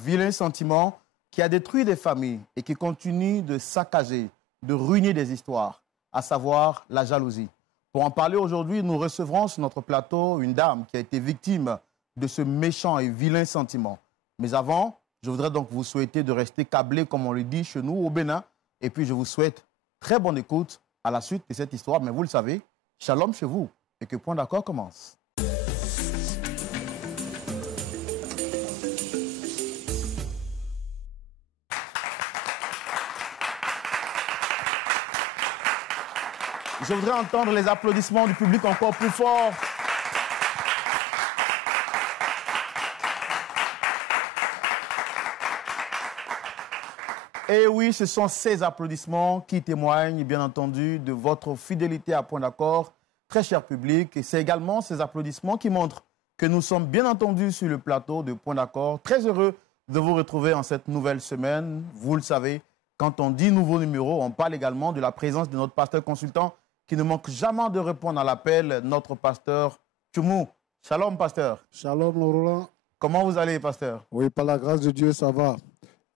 Vilain sentiment qui a détruit des familles et qui continue de saccager, de ruiner des histoires, à savoir la jalousie. Pour en parler aujourd'hui, nous recevrons sur notre plateau une dame qui a été victime de ce méchant et vilain sentiment. Mais avant, je voudrais donc vous souhaiter de rester câblés, comme on le dit chez nous au Bénin. Et puis je vous souhaite très bonne écoute à la suite de cette histoire. Mais vous le savez, shalom chez vous et que Point d'accord commence. Je voudrais entendre les applaudissements du public encore plus fort. Et oui, ce sont ces applaudissements qui témoignent, bien entendu, de votre fidélité à Point d'accord, très cher public. Et c'est également ces applaudissements qui montrent que nous sommes bien entendu sur le plateau de Point d'accord. Très heureux de vous retrouver en cette nouvelle semaine. Vous le savez, quand on dit nouveau numéro, on parle également de la présence de notre pasteur consultant qui ne manque jamais de répondre à l'appel, notre pasteur Tchoumou. Shalom, pasteur. Shalom, Laurent. Comment vous allez, pasteur? Oui, par la grâce de Dieu, ça va.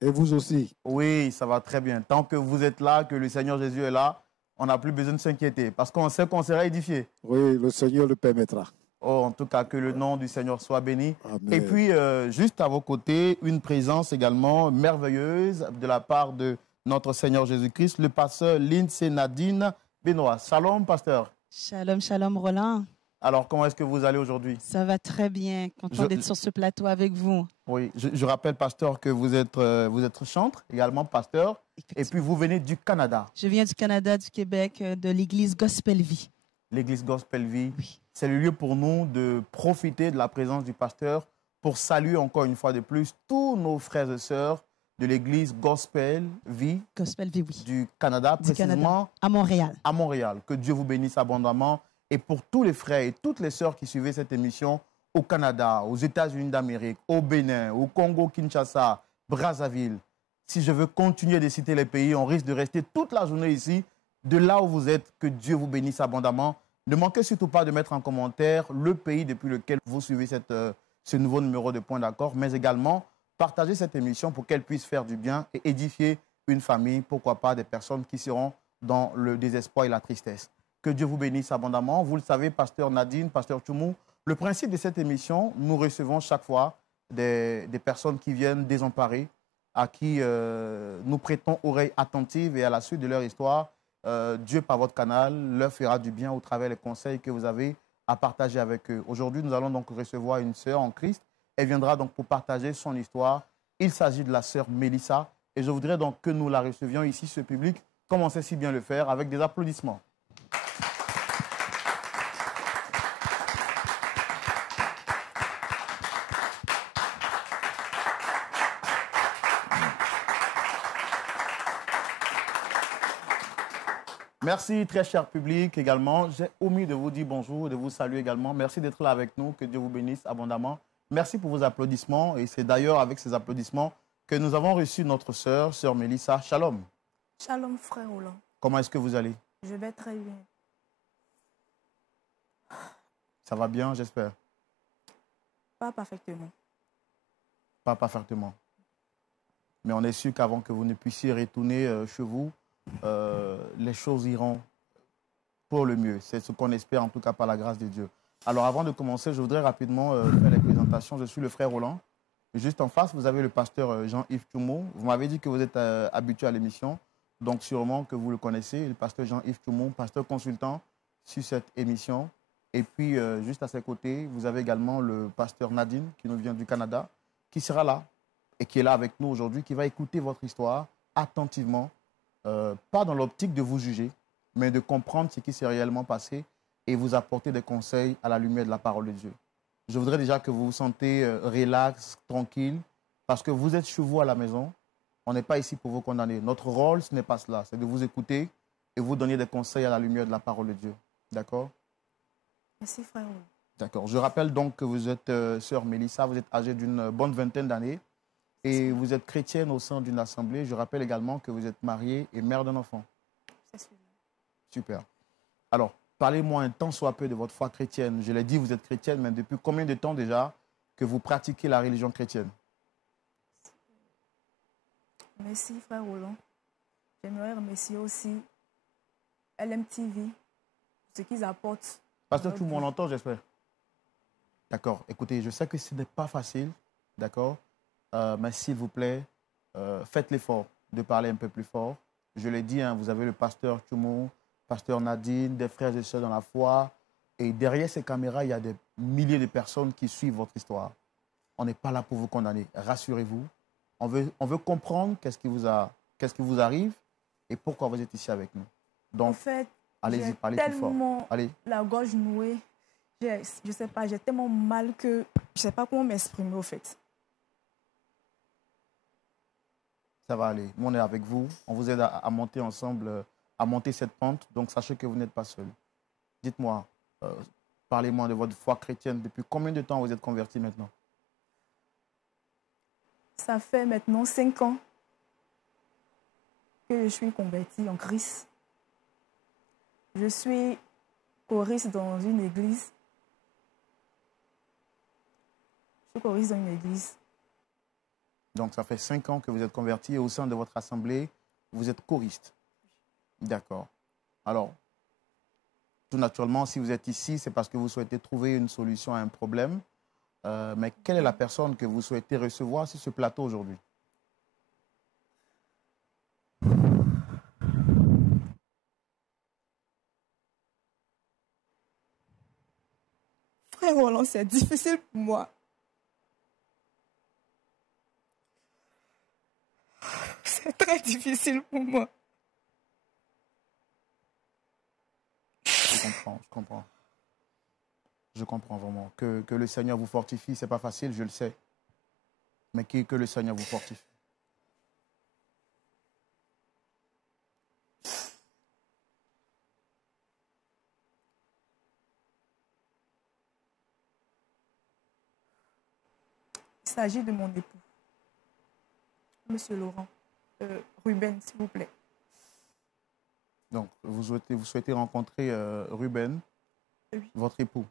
Et vous aussi? Oui, ça va très bien. Tant que vous êtes là, que le Seigneur Jésus est là, on n'a plus besoin de s'inquiéter parce qu'on sait qu'on sera édifié. Oui, le Seigneur le permettra. Oh, en tout cas, que le nom du Seigneur soit béni. Amen. Et puis, juste à vos côtés, une présence également merveilleuse de la part de notre Seigneur Jésus-Christ, le pasteur Lindsay Nadine Benoît. Shalom, pasteur. Shalom, shalom, Roland. Alors, comment est-ce que vous allez aujourd'hui? Ça va très bien. Content d'être sur ce plateau avec vous. Oui, je rappelle, pasteur, que vous êtes chantre, également pasteur, et puis vous venez du Canada. Je viens du Canada, du Québec, de l'église Gospel Vie. L'église Gospel Vie, oui. C'est le lieu pour nous de profiter de la présence du pasteur pour saluer encore une fois de plus tous nos frères et sœurs de l'église Gospel Vie, oui. Du Canada, précisément à Montréal. À Montréal. Que Dieu vous bénisse abondamment. Et pour tous les frères et toutes les sœurs qui suivaient cette émission au Canada, aux États-Unis d'Amérique, au Bénin, au Congo, Kinshasa, Brazzaville, si je veux continuer de citer les pays, on risque de rester toute la journée ici. De là où vous êtes, que Dieu vous bénisse abondamment. Ne manquez surtout pas de mettre en commentaire le pays depuis lequel vous suivez ce nouveau numéro de Point d'accord, mais également partagez cette émission pour qu'elle puisse faire du bien et édifier une famille, pourquoi pas des personnes qui seront dans le désespoir et la tristesse. Que Dieu vous bénisse abondamment. Vous le savez, pasteur Nadine, pasteur Tchoumou, le principe de cette émission, nous recevons chaque fois des personnes qui viennent désemparées, à qui nous prêtons oreille attentive et à la suite de leur histoire, Dieu, par votre canal, leur fera du bien au travers des conseils que vous avez à partager avec eux. Aujourd'hui, nous allons donc recevoir une sœur en Christ. Elle viendra donc pour partager son histoire. Il s'agit de la sœur Mélissa. Et je voudrais donc que nous la recevions ici, ce public, comme on sait si bien le faire, avec des applaudissements. Merci, très cher public également. J'ai omis de vous dire bonjour, de vous saluer également. Merci d'être là avec nous. Que Dieu vous bénisse abondamment. Merci pour vos applaudissements. Et c'est d'ailleurs avec ces applaudissements que nous avons reçu notre sœur Mélissa. Shalom. Shalom, frère Roland. Comment est-ce que vous allez? Je vais très bien. Ça va bien, j'espère? Pas parfaitement. Pas parfaitement. Mais on est sûr qu'avant que vous ne puissiez retourner chez vous, les choses iront pour le mieux. C'est ce qu'on espère, en tout cas par la grâce de Dieu. Alors, avant de commencer, je voudrais rapidement faire les présentations. Je suis le frère Roland. Juste en face, vous avez le pasteur Jean-Yves Tchoumou. Vous m'avez dit que vous êtes habitué à l'émission, donc sûrement que vous le connaissez. Le pasteur Jean-Yves Tchoumou, pasteur consultant sur cette émission. Et puis, juste à ses côtés, vous avez également le pasteur Nadine, qui nous vient du Canada, qui sera là et qui est là avec nous aujourd'hui, qui va écouter votre histoire attentivement. Pas dans l'optique de vous juger, mais de comprendre ce qui s'est réellement passé et vous apporter des conseils à la lumière de la parole de Dieu. Je voudrais déjà que vous vous sentez relax, tranquille, parce que vous êtes chez vous à la maison. On n'est pas ici pour vous condamner. Notre rôle, ce n'est pas cela. C'est de vous écouter et vous donner des conseils à la lumière de la parole de Dieu. D'accord? Merci, frère. D'accord. Je rappelle donc que vous êtes sœur Mélissa, vous êtes âgée d'une bonne vingtaine d'années. Et vous êtes chrétienne au sein d'une assemblée. Je rappelle également que vous êtes mariée et mère d'un enfant. C'est sûr. Super. Alors, parlez-moi un tant soit peu de votre foi chrétienne. Je l'ai dit, vous êtes chrétienne, mais depuis combien de temps déjà que vous pratiquez la religion chrétienne? Merci, frère Roland. J'aimerais remercier aussi LMTV, ce qu'ils apportent. Pasteur, tout le monde l'entend, j'espère. D'accord. Écoutez, je sais que ce n'est pas facile, d'accord, mais s'il vous plaît, faites l'effort de parler un peu plus fort. Je l'ai dit, hein, vous avez le pasteur Tchoumou, pasteur Nadine, des frères et sœurs dans la foi. Et derrière ces caméras, il y a des milliers de personnes qui suivent votre histoire. On n'est pas là pour vous condamner. Rassurez-vous. On veut comprendre qu'est-ce qui vous arrive et pourquoi vous êtes ici avec nous. En Donc, fait, allez-y, j'ai parlez plus fort. tellement Allez. la gorge nouée. Je sais pas, j'ai tellement mal que je sais pas comment m'exprimer au fait. Ça va aller. Nous, on est avec vous. On vous aide à monter ensemble, à monter cette pente. Donc, sachez que vous n'êtes pas seul. Dites-moi, parlez-moi de votre foi chrétienne. Depuis combien de temps vous êtes converti maintenant? Ça fait maintenant 5 ans que je suis convertie en Christ. Je suis choriste dans une église. Je suis choriste dans une église. Donc, ça fait 5 ans que vous êtes converti et au sein de votre assemblée, vous êtes choriste. D'accord. Alors, tout naturellement, si vous êtes ici, c'est parce que vous souhaitez trouver une solution à un problème. Mais quelle est la personne que vous souhaitez recevoir sur ce plateau aujourd'hui? Frère Roland, c'est difficile pour moi. C'est très difficile pour moi. Je comprends, je comprends. Je comprends vraiment. Que le Seigneur vous fortifie, ce n'est pas facile, je le sais. Mais que le Seigneur vous fortifie. Il s'agit de mon époux, Monsieur Laurent. Ruben, s'il vous plaît. Donc, vous souhaitez rencontrer Ruben, Oui. votre époux.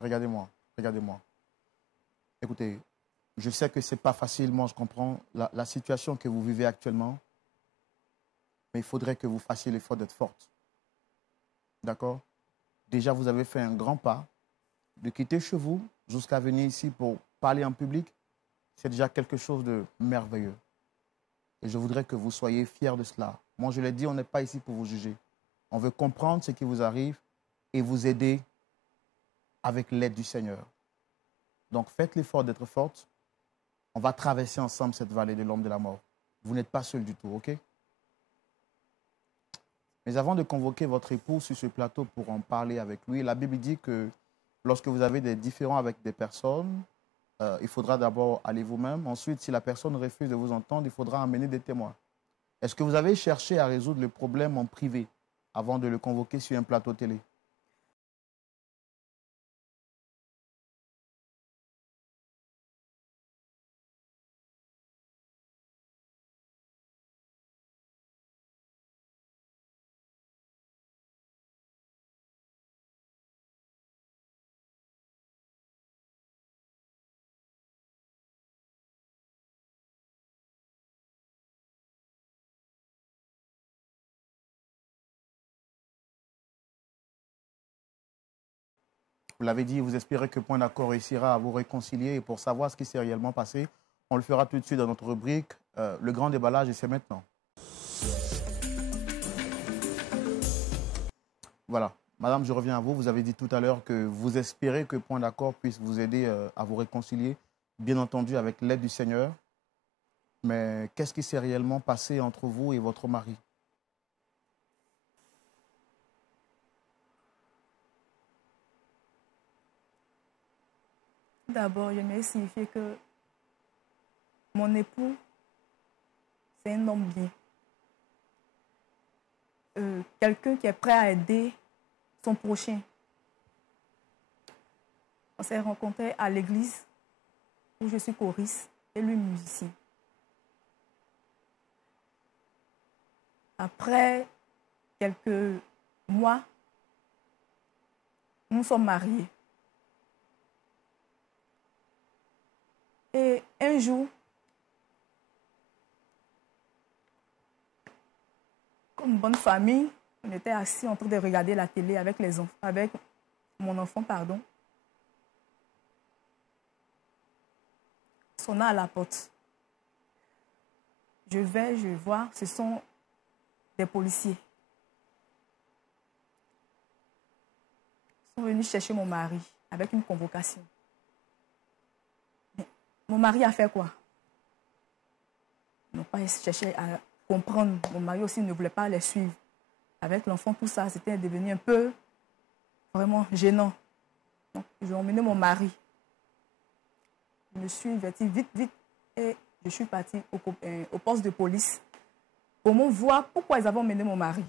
Regardez-moi, regardez-moi. Écoutez, je sais que ce n'est pas facile, moi je comprends la situation que vous vivez actuellement, mais il faudrait que vous fassiez l'effort d'être forte. D'accord? Déjà, vous avez fait un grand pas, de quitter chez vous jusqu'à venir ici pour parler en public, c'est déjà quelque chose de merveilleux. Et je voudrais que vous soyez fiers de cela. Moi, je l'ai dit, on n'est pas ici pour vous juger. On veut comprendre ce qui vous arrive et vous aider avec l'aide du Seigneur. Donc, faites l'effort d'être forte. On va traverser ensemble cette vallée de l'ombre de la mort. Vous n'êtes pas seul du tout, ok? Mais avant de convoquer votre époux sur ce plateau pour en parler avec lui, la Bible dit que lorsque vous avez des différends avec des personnes, il faudra d'abord aller vous-même. Ensuite, si la personne refuse de vous entendre, il faudra amener des témoins. Est-ce que vous avez cherché à résoudre le problème en privé avant de le convoquer sur un plateau télé? Vous l'avez dit, vous espérez que Point d'accord réussira à vous réconcilier. Et pour savoir ce qui s'est réellement passé, on le fera tout de suite dans notre rubrique Le grand déballage, et c'est maintenant. Voilà. Madame, je reviens à vous. Vous avez dit tout à l'heure que vous espérez que Point d'accord puisse vous aider à vous réconcilier, bien entendu avec l'aide du Seigneur. Mais qu'est-ce qui s'est réellement passé entre vous et votre mari? D'abord, j'aimerais signifier que mon époux, c'est un homme bien. Quelqu'un qui est prêt à aider son prochain. On s'est rencontrés à l'église où je suis choriste et lui musicien. Après quelques mois, nous sommes mariés. un jour, comme une bonne famille, on était assis en train de regarder la télé avec les enfants, avec mon enfant, pardon. Sonna à la porte. Je vois, ce sont des policiers. Ils sont venus chercher mon mari avec une convocation. Mais mon mari a fait quoi? Ils n'ont pas cherché à comprendre. Mon mari aussi ne voulait pas les suivre. Avec l'enfant, tout ça, c'était devenu un peu vraiment gênant. Donc, ils ont emmené mon mari. Je me suis vêtue vite, vite, et je suis partie au poste de police pour me voir pourquoi ils avaient emmené mon mari.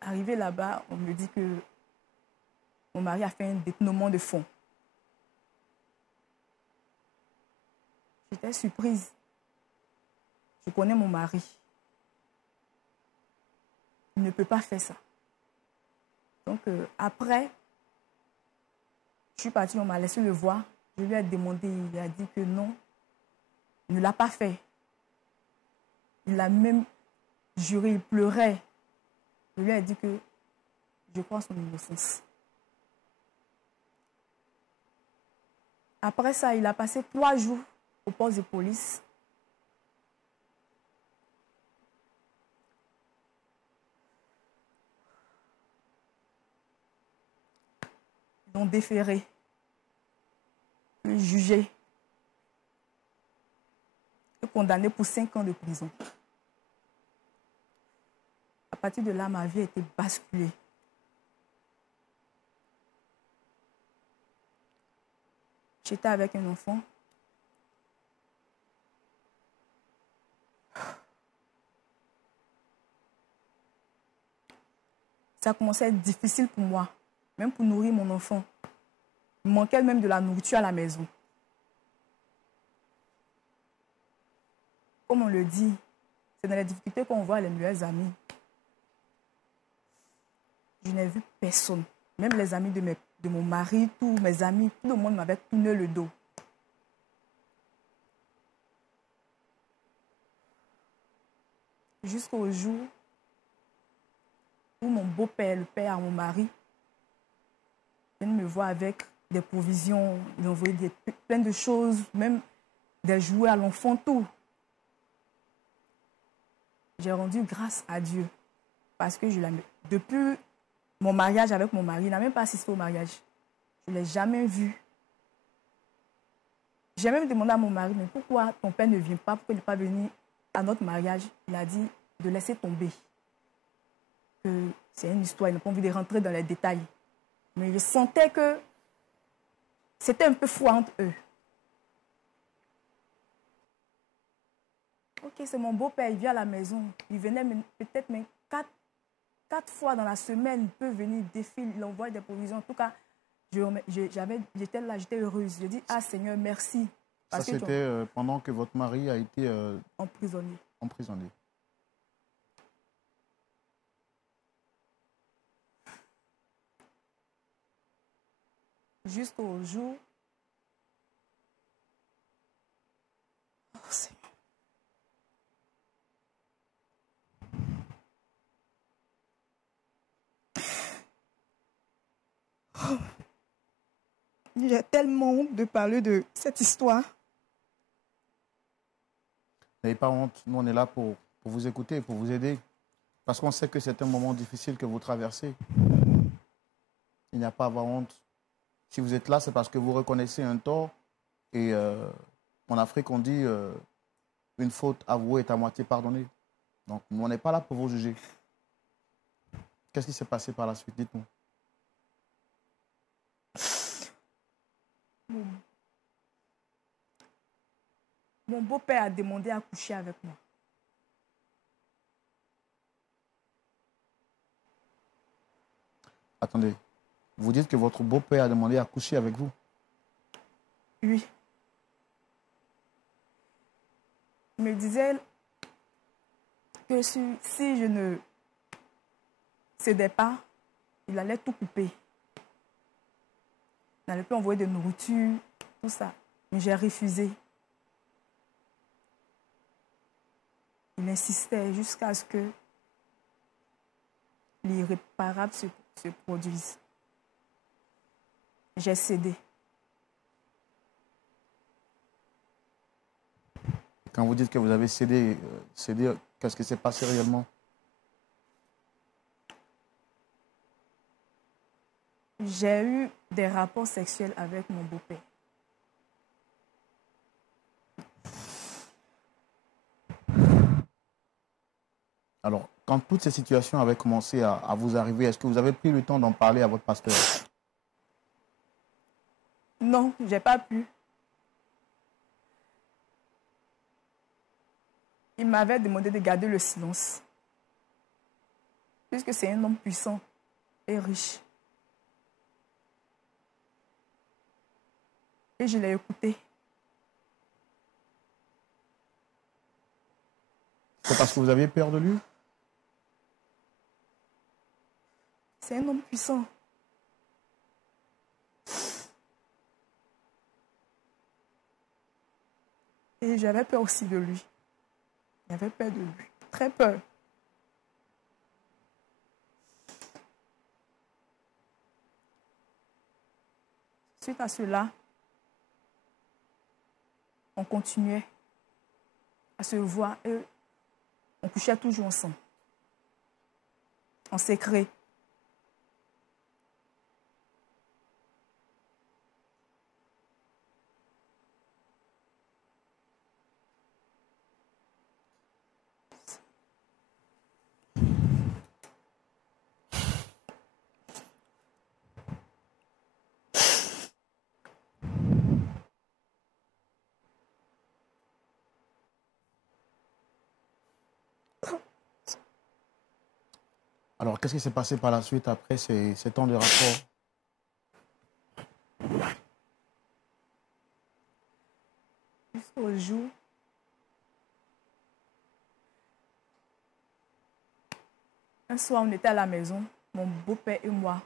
Arrivé là-bas, on me dit que mon mari a fait un détournement de fonds. J'étais surprise. Je connais mon mari. Il ne peut pas faire ça. Donc après, je suis partie, on m'a laissé le voir. Je lui ai demandé, il a dit que non, il ne l'a pas fait. Il a même juré, il pleurait. Je lui ai dit que je crois en son innocence. Après ça, il a passé 3 jours au poste de police. Ils l'ont déféré, jugé et condamné pour 5 ans de prison. À partir de là, ma vie a été basculée. J'étais avec un enfant. Ça a commencé à être difficile pour moi, même pour nourrir mon enfant. Il me manquait même de la nourriture à la maison. Comme on le dit, c'est dans les difficultés qu'on voit les meilleurs amis. Je n'ai vu personne. Même les amis de mon mari, tous mes amis, tout le monde m'avait tourné le dos. Jusqu'au jour où mon beau-père, le père à mon mari, vient me voir avec des provisions, il envoyait plein de choses, même des jouets à l'enfant, tout. J'ai rendu grâce à Dieu parce que depuis mon mariage avec mon mari, il n'a même pas assisté au mariage. Je ne l'ai jamais vu. J'ai même demandé à mon mari, mais pourquoi ton père ne vient pas, pourquoi il n'est pas venu à notre mariage? Il a dit de laisser tomber. Que c'est une histoire, il n'a pas envie de rentrer dans les détails. Mais je sentais que c'était un peu fou entre eux. Ok, c'est mon beau-père, il vient à la maison. Il venait peut-être même 4 fois dans la semaine, il peut venir, défile, il envoie des provisions. En tout cas, j'étais là, j'étais heureuse. Je dis, ah Seigneur, merci. Ça, c'était pendant que votre mari a été emprisonné. Emprisonné. Jusqu'au jour. Oh Seigneur. Oh. J'ai tellement honte de parler de cette histoire. N'ayez pas honte. Nous, on est là pour vous écouter, pour vous aider. Parce qu'on sait que c'est un moment difficile que vous traversez. Il n'y a pas à avoir honte. Si vous êtes là, c'est parce que vous reconnaissez un tort. Et en Afrique, on dit une faute avouée est à moitié pardonnée. Donc, nous, on n'est pas là pour vous juger. Qu'est-ce qui s'est passé par la suite? Dites-nous. Mon beau-père a demandé à coucher avec moi. Attendez. Vous dites que votre beau-père a demandé à coucher avec vous? Oui. Il me disait que si je ne cédais pas, il allait tout couper. Il n'allait plus envoyer de nourriture, tout ça. Mais j'ai refusé. Il insistait jusqu'à ce que l'irréparable se produise. J'ai cédé. Quand vous dites que vous avez cédé, qu'est-ce qui s'est passé réellement? J'ai eu des rapports sexuels avec mon beau-père. Alors, quand toutes ces situations avaient commencé à vous arriver, est-ce que vous avez pris le temps d'en parler à votre pasteur? Non, je n'ai pas pu. Il m'avait demandé de garder le silence. Puisque c'est un homme puissant et riche. Et je l'ai écouté. C'est parce que vous aviez peur de lui? C'est un homme puissant. Et j'avais peur aussi de lui. J'avais peur de lui. Très peur. Suite à cela, on continuait à se voir et on couchait toujours ensemble. En secret. Alors, qu'est-ce qui s'est passé par la suite après ces temps de rapport? Jusqu'au jour un soir, on était à la maison, mon beau-père et moi,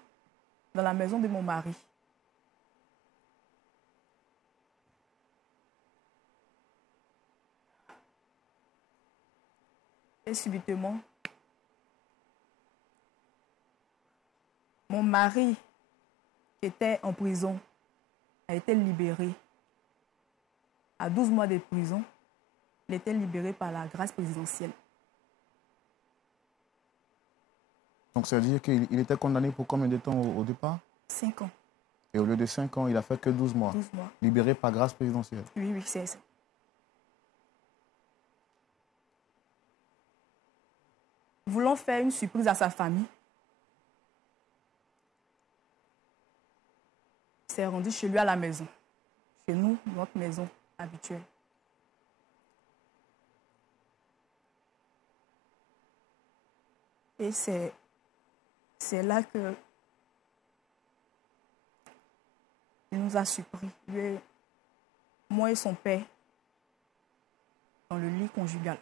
dans la maison de mon mari. Et subitement, mon mari, qui était en prison, a été libéré. À 12 mois de prison, il était libéré par la grâce présidentielle. Donc, ça veut dire qu'il était condamné pour combien de temps au départ? 5 ans. Et au lieu de 5 ans, il a fait que 12 mois. 12 mois. Libéré par grâce présidentielle. Oui, oui, c'est ça. Voulant faire une surprise à sa famille, il s'est rendu chez lui à la maison. Chez nous, notre maison habituelle. Et c'est là que il nous a surpris, moi et son père, dans le lit conjugal.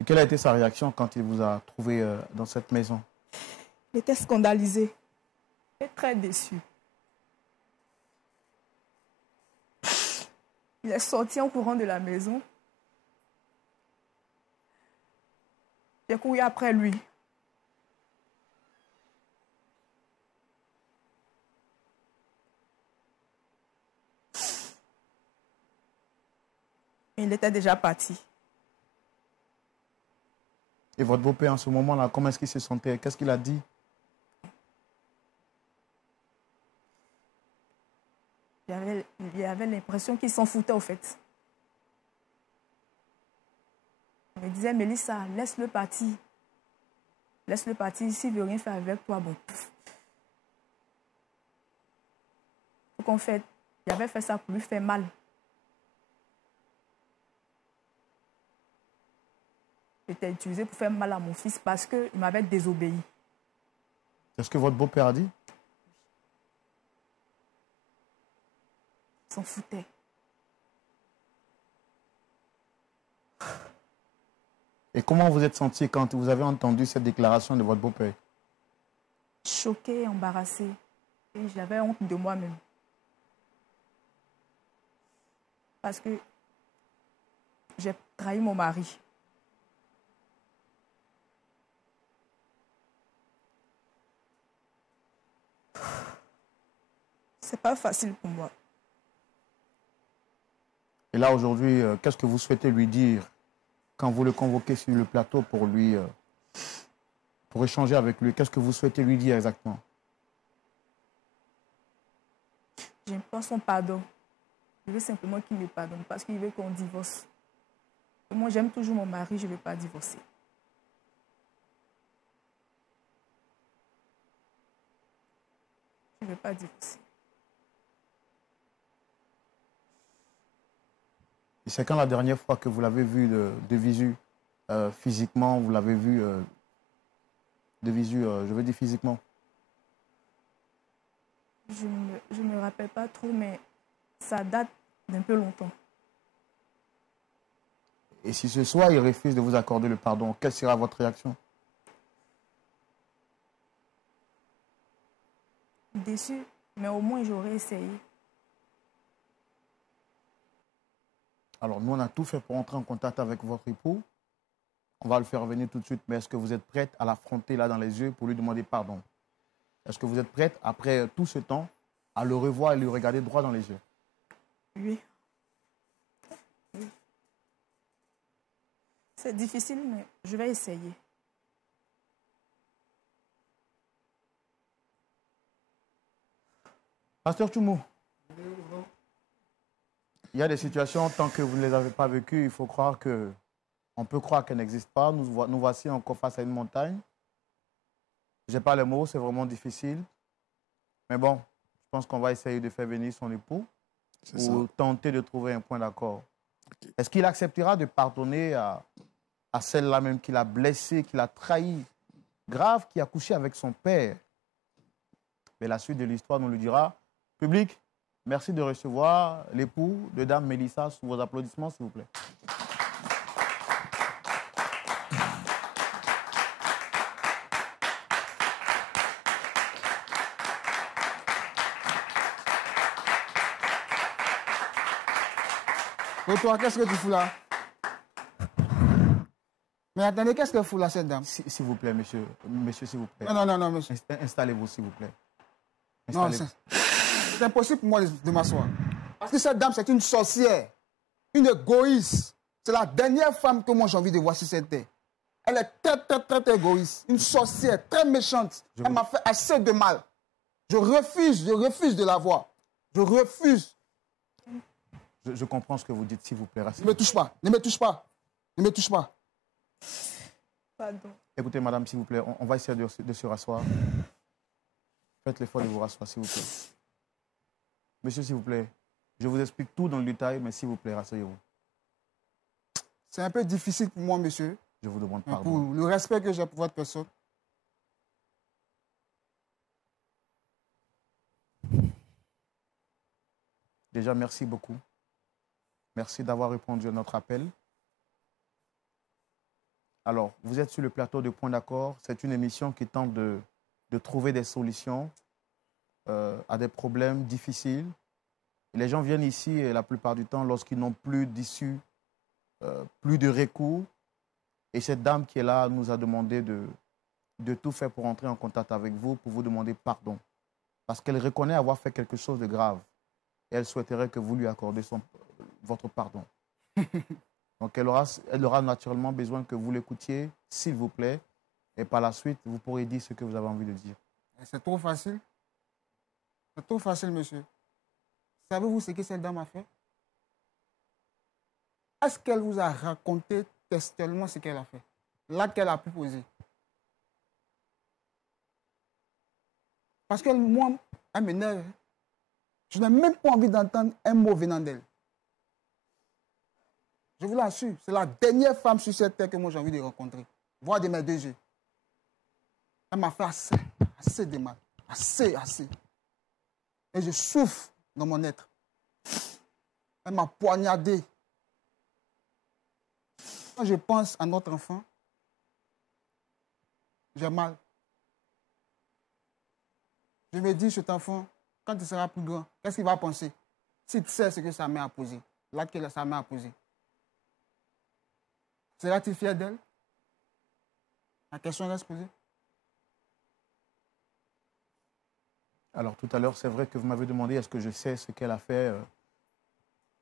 Et quelle a été sa réaction quand il vous a trouvé dans cette maison? Il était scandalisé et très déçu. Il est sorti en courant de la maison. J'ai couru après lui. Et il était déjà parti. Et votre beau-père, en ce moment-là, comment est-ce qu'il se sentait? Qu'est-ce qu'il a dit? Il y avait l'impression qu'il s'en foutait, au fait. Il me disait, Mélissa, laisse-le partir. Laisse-le partir. S'il ne veut rien faire avec toi, bon. Donc, en fait, il avait fait ça pour lui faire mal. était utilisé pour faire mal à mon fils parce qu'il m'avait désobéi. C'est ce que votre beau-père a dit? Il s'en foutait. Et comment vous êtes senti quand vous avez entendu cette déclaration de votre beau-père? Choquée, embarrassée. Et j'avais honte de moi-même. Parce que j'ai trahi mon mari. C'est pas facile pour moi. Et là, aujourd'hui, qu'est-ce que vous souhaitez lui dire quand vous le convoquez sur le plateau pour échanger avec lui? Qu'est-ce que vous souhaitez lui dire exactement? J'aime pas son pardon. Je veux simplement qu'il me pardonne parce qu'il veut qu'on divorce. Et moi, j'aime toujours mon mari, je ne veux pas divorcer. Je ne veux pas divorcer. Et c'est quand la dernière fois que vous l'avez vu de visu, physiquement, vous l'avez vu de visu, je veux dire physiquement? Je ne me rappelle pas trop, mais ça date d'un peu longtemps. Et si ce soir, il refuse de vous accorder le pardon, quelle sera votre réaction? Déçue, mais au moins j'aurais essayé. Alors, nous, on a tout fait pour entrer en contact avec votre époux. On va le faire venir tout de suite, mais est-ce que vous êtes prête à l'affronter là dans les yeux pour lui demander pardon? Est-ce que vous êtes prête, après tout ce temps, à le revoir et lui regarder droit dans les yeux? Oui. Oui. C'est difficile, mais je vais essayer. Pasteur Tchoumou, il y a des situations, tant que vous ne les avez pas vécues, il faut croire que, on peut croire qu'elles n'existent pas. Nous voici encore face à une montagne. Je n'ai pas les mots, c'est vraiment difficile. Mais bon, je pense qu'on va essayer de faire venir son époux pour tenter de trouver un point d'accord. Okay. Est-ce qu'il acceptera de pardonner à celle-là même qui l'a blessé, qui l'a trahi, grave, qui a couché avec son père? Mais la suite de l'histoire nous le dira. Public, merci de recevoir l'époux de Dame Mélissa sous vos applaudissements, s'il vous plaît. Et toi, qu'est-ce que tu fous là? Mais attendez, qu'est-ce que fout là, cette dame? S'il vous plaît, monsieur. Monsieur, s'il vous plaît. Non, monsieur. Installez-vous, s'il vous plaît. Non, c'est impossible pour moi de m'asseoir. Parce que cette dame, c'est une sorcière, une égoïste. C'est la dernière femme que moi j'ai envie de voir sur cette terre. Elle est très égoïste. Une sorcière, très méchante. Elle m'a fait assez de mal. Je refuse de la voir. Je refuse. Je comprends ce que vous dites, s'il vous plaît. Ne me touche pas, ne me touche pas, ne me touche pas. Pardon. Écoutez, madame, s'il vous plaît, on va essayer de se rasseoir. Faites l'effort de vous rasseoir, s'il vous plaît. Monsieur, s'il vous plaît, je vous explique tout dans le détail, mais s'il vous plaît, rasseyez-vous. C'est un peu difficile pour moi, monsieur. Je vous demande pardon. Pour le respect que j'ai pour votre personne. Déjà, merci beaucoup. Merci d'avoir répondu à notre appel. Alors, vous êtes sur le plateau de Point d'accord. C'est une émission qui tente de trouver des solutions à des problèmes difficiles. Et les gens viennent ici, et la plupart du temps, lorsqu'ils n'ont plus d'issue, plus de recours. Et cette dame qui est là nous a demandé de tout faire pour entrer en contact avec vous, pour vous demander pardon. Parce qu'elle reconnaît avoir fait quelque chose de grave. Et elle souhaiterait que vous lui accordiez votre pardon. Donc, elle aura naturellement besoin que vous l'écoutiez, s'il vous plaît. Et par la suite, vous pourrez dire ce que vous avez envie de dire. C'est trop facile. C'est trop facile, monsieur. Savez-vous ce que cette dame a fait? Est-ce qu'elle vous a raconté textuellement ce qu'elle a fait? Là qu'elle a pu poser. Parce que moi, elle m'énerve. Je n'ai même pas envie d'entendre un mot venant d'elle. Je vous l'assure, c'est la dernière femme sur cette terre que moi j'ai envie de rencontrer. Voir de mes deux yeux. Elle m'a fait assez de mal. Assez. Et je souffre dans mon être. Elle m'a poignardé. Quand je pense à notre enfant, j'ai mal. Je me dis, cet enfant, quand il sera plus grand, qu'est-ce qu'il va penser? S'il sait ce que sa mère a posé, l'acte que sa mère a posé. Sera-t-il fier d'elle? La question reste posée. Alors, tout à l'heure, c'est vrai que vous m'avez demandé est-ce que je sais ce qu'elle a fait.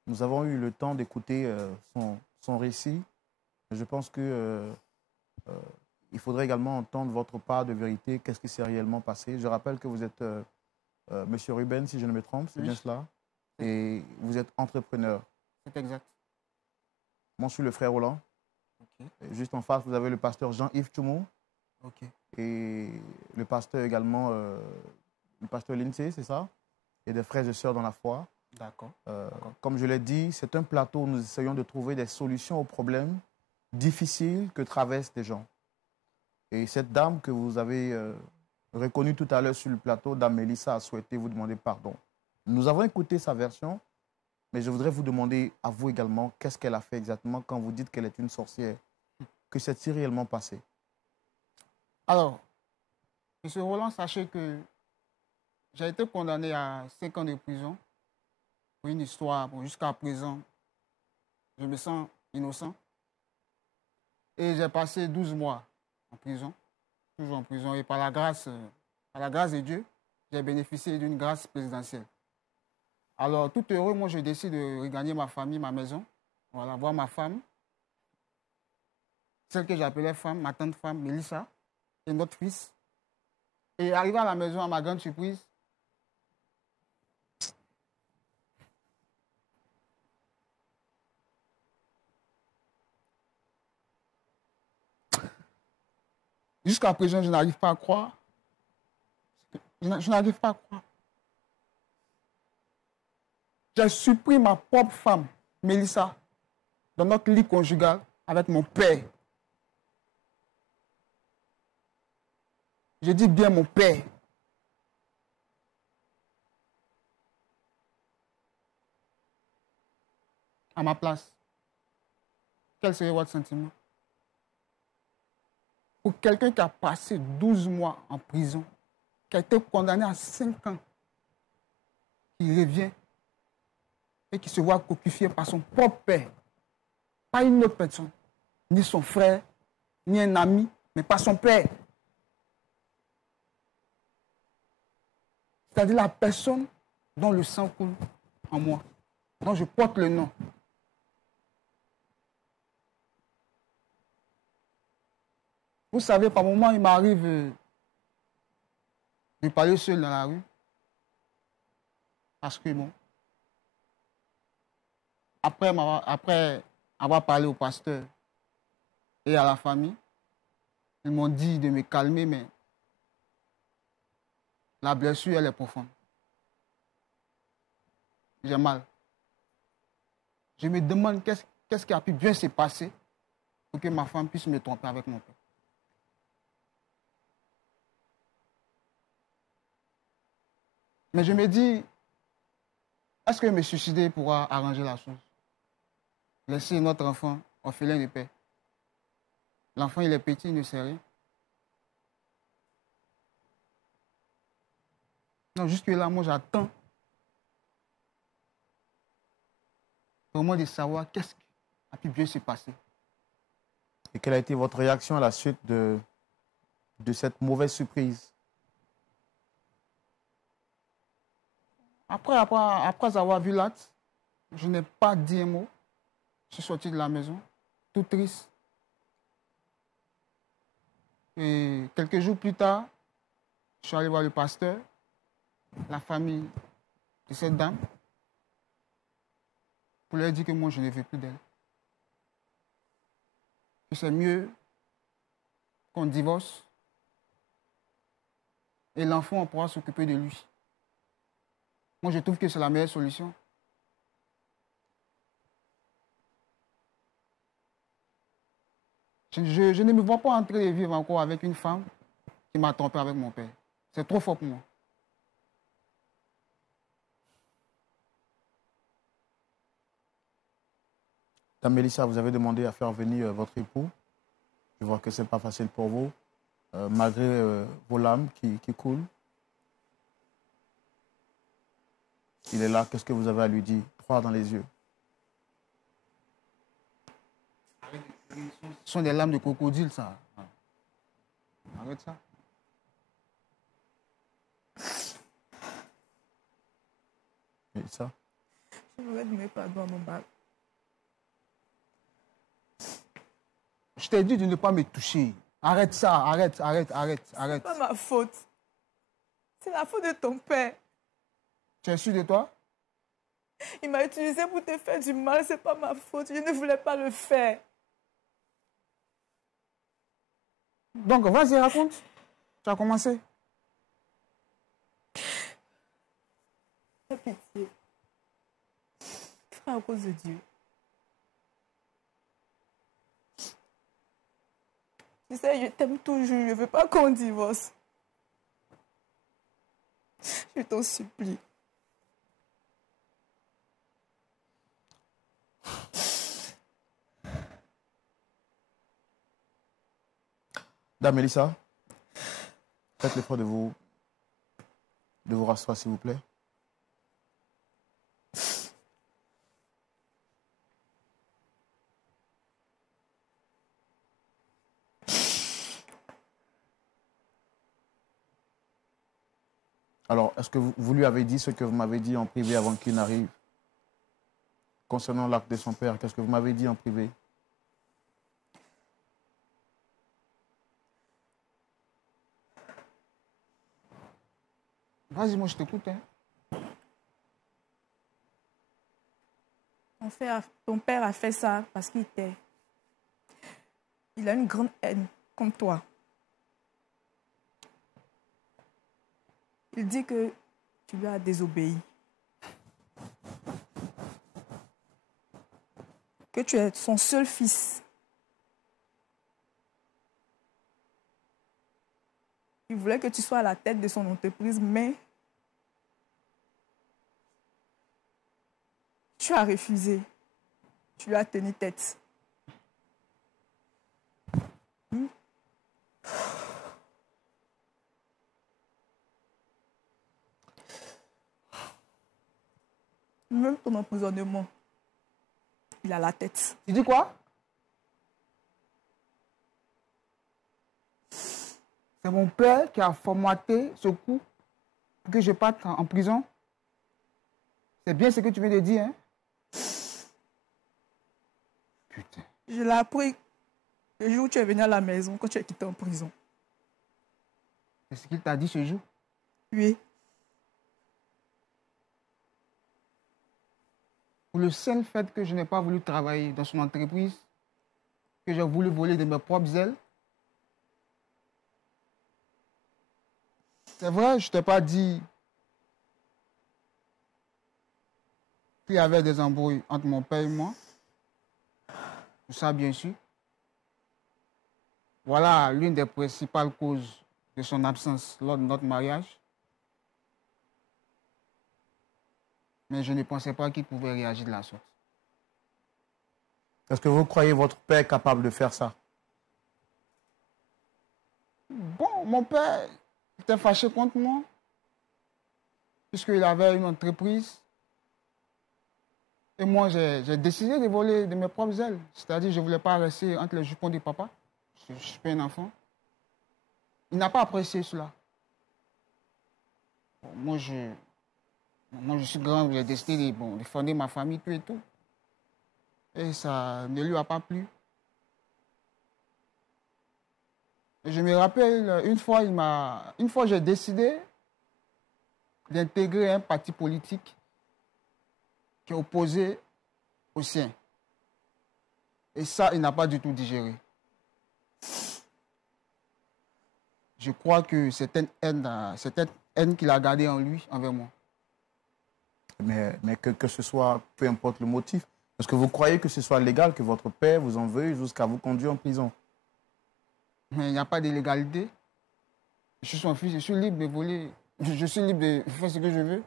Nous avons eu le temps d'écouter son récit. Je pense que il faudrait également entendre votre part de vérité. Qu'est-ce qui s'est réellement passé? Je rappelle que vous êtes Monsieur Ruben, si je ne me trompe, c'est bien cela. Et vous êtes entrepreneur. C'est exact. Moi, je suis le frère Roland. Okay. Et juste en face, vous avez le pasteur Jean-Yves Choumou. Okay. Et le pasteur également, le pasteur Lindsay, c'est ça? Et des frères et sœurs dans la foi. D'accord. Comme je l'ai dit, c'est un plateau où nous essayons de trouver des solutions aux problèmes difficiles que traversent les gens. Et cette dame que vous avez reconnue tout à l'heure sur le plateau, Dame Mélissa, a souhaité vous demander pardon. Nous avons écouté sa version, mais je voudrais vous demander à vous également qu'est-ce qu'elle a fait exactement quand vous dites qu'elle est une sorcière. Que s'est-il réellement passé? Alors, M. Roland, sachez que j'ai été condamné à 5 ans de prison pour une histoire. Jusqu'à présent, je me sens innocent. Et j'ai passé 12 mois en prison, toujours en prison. Et par la grâce de Dieu, j'ai bénéficié d'une grâce présidentielle. Alors, tout heureux, moi, je décide de regagner ma famille, ma maison. Voilà, voir ma femme, celle que j'appelais femme, ma tante femme, Mélissa, et notre fils. Et arrivé à la maison, à ma grande surprise, jusqu'à présent, je n'arrive pas à croire. Je n'arrive pas à croire. J'ai surpris ma propre femme, Mélissa, dans notre lit conjugal avec mon père. Je dis bien mon père. À ma place, quel serait votre sentiment? Pour quelqu'un qui a passé 12 mois en prison, qui a été condamné à 5 ans, qui revient et qui se voit coquifié par son propre père, pas une autre personne, ni son frère, ni un ami, mais par son père. C'est-à-dire la personne dont le sang coule en moi, dont je porte le nom. Vous savez, par moments, il m'arrive de parler seul dans la rue. Parce que bon, après avoir parlé au pasteur et à la famille, ils m'ont dit de me calmer, mais la blessure, elle est profonde. J'ai mal. Je me demande qu'est-ce qui a pu bien se passer pour que ma femme puisse me tromper avec mon père. Mais je me dis, est-ce que me suicider pourra arranger la chose? Laisser notre enfant orphelin de père. L'enfant, il est petit, il ne sait rien. Non, jusque-là, moi, j'attends vraiment de savoir qu'est-ce qui a pu bien se passer. Et quelle a été votre réaction à la suite de cette mauvaise surprise? Après avoir vu l'acte, je n'ai pas dit un mot. Je suis sorti de la maison, tout triste. Et quelques jours plus tard, je suis allé voir le pasteur, la famille de cette dame, pour leur dire que moi, je ne veux plus d'elle. Que c'est mieux qu'on divorce et l'enfant, on pourra s'occuper de lui. Moi, je trouve que c'est la meilleure solution. Je ne me vois pas entrer et vivre encore avec une femme qui m'a trompé avec mon père. C'est trop fort pour moi. Dame Mélissa, vous avez demandé à faire venir votre époux. Je vois que ce n'est pas facile pour vous, malgré vos larmes qui coulent. Il est là, qu'est-ce que vous avez à lui dire? Droit dans les yeux. Ce sont des larmes de crocodile, ça. Arrête ça. Mélissa? Je voudrais demander pardon à mon mari. Je t'ai dit de ne pas me toucher. Arrête ça, arrête. C'est pas ma faute. C'est la faute de ton père. Tu es sûr de toi? Il m'a utilisé pour te faire du mal, c'est pas ma faute. Je ne voulais pas le faire. Donc, vas-y, raconte. Tu as commencé. Fais pitié. Frère, à cause de Dieu. Tu sais, je t'aime toujours. Je ne veux pas qu'on divorce. Je t'en supplie. Dame Mélissa, faites l'effort de vous rasseoir, s'il vous plaît. Alors, est-ce que vous lui avez dit ce que vous m'avez dit en privé avant qu'il n'arrive? Concernant l'acte de son père, qu'est-ce que vous m'avez dit en privé? Vas-y, moi, je t'écoute. Hein. Ton père a fait ça parce qu'il t'aime. Il a une grande haine contre toi. Il dit que tu lui as désobéi. Que tu es son seul fils. Il voulait que tu sois à la tête de son entreprise, mais tu as refusé. Tu lui as tenu tête. Même ton emprisonnement, il a la tête. Tu dis quoi? C'est mon père qui a formaté ce coup pour que je parte en prison. C'est bien ce que tu viens de dire, hein? Putain. Je l'ai appris le jour où tu es venu à la maison, quand tu es quitté en prison. Qu'est-ce qu'il t'a dit ce jour? Oui. Pour le seul fait que je n'ai pas voulu travailler dans son entreprise, que j'ai voulu voler de mes propres ailes. C'est vrai, je ne t'ai pas dit qu'il y avait des embrouilles entre mon père et moi. Tout ça, bien sûr. Voilà l'une des principales causes de son absence lors de notre mariage. Mais je ne pensais pas qu'il pouvait réagir de la sorte. Est-ce que vous croyez votre père capable de faire ça? Bon, mon père était fâché contre moi, puisqu'il avait une entreprise. Et moi, j'ai décidé de voler de mes propres ailes. C'est-à-dire, je ne voulais pas rester entre les jupons du papa. Je ne suis pas un enfant. Il n'a pas apprécié cela. Bon, moi, je suis grand, j'ai décidé de fonder ma famille, tout et tout. Et ça ne lui a pas plu. Et je me rappelle, une fois j'ai décidé d'intégrer un parti politique qui est opposé au sien. Et ça, il n'a pas du tout digéré. Je crois que c'est une haine qu'il a gardée en lui, envers moi. Mais que ce soit, peu importe le motif, est-ce que vous croyez que ce soit légal que votre père vous en veuille jusqu'à vous conduire en prison? Mais il n'y a pas d'illégalité. Je suis son fils, je suis libre de voler. Je suis libre de faire ce que je veux.